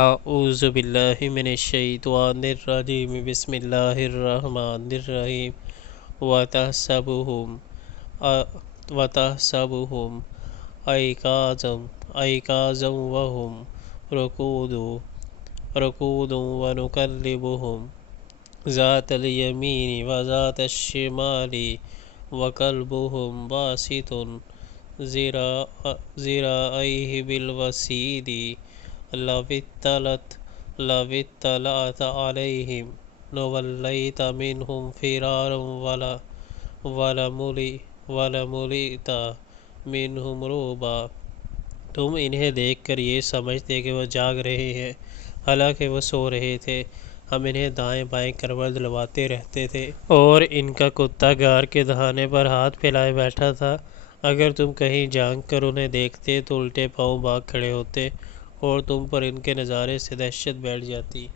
اعوذ باللہ من الشیطان الرجیم بسم اللہ الرحمن الرحیم وَتَحْسَبُهُمْ أَيْقَاظًا وَهُمْ رُقُودٌ وَنُقَلِّبُهُمْ ذَاتَ الْيَمِينِ وَذَاتَ الشِّمَالِ وَقَلْبُهُمْ بَاسِطٌ ذِرَاعَيْهِ بِالْوَسِيدِ لَوِ اطَّلَعْتَ عَلَيْهِمْ لَوَلَّيْتَ مِنْهُمْ فِرَارًا وَلَمُلِئْتَ مِنْهُمْ رُعْبًا۔ تم انہیں دیکھ کر یہ سمجھتے کہ وہ جاگ رہے ہیں، حالانکہ وہ سو رہے تھے۔ ہم انہیں دائیں بائیں کروٹ دلواتے رہتے تھے اور ان کا کتا غار کے دہانے پر ہاتھ پھیلائے بیٹھا تھا۔ اگر تم کہیں جھانک کر انہیں دیکھتے تو الٹے پاؤں بھاگ کھڑے ہوتے اور تم پر ان کے نظارے سے دہشت بیٹھ جاتی۔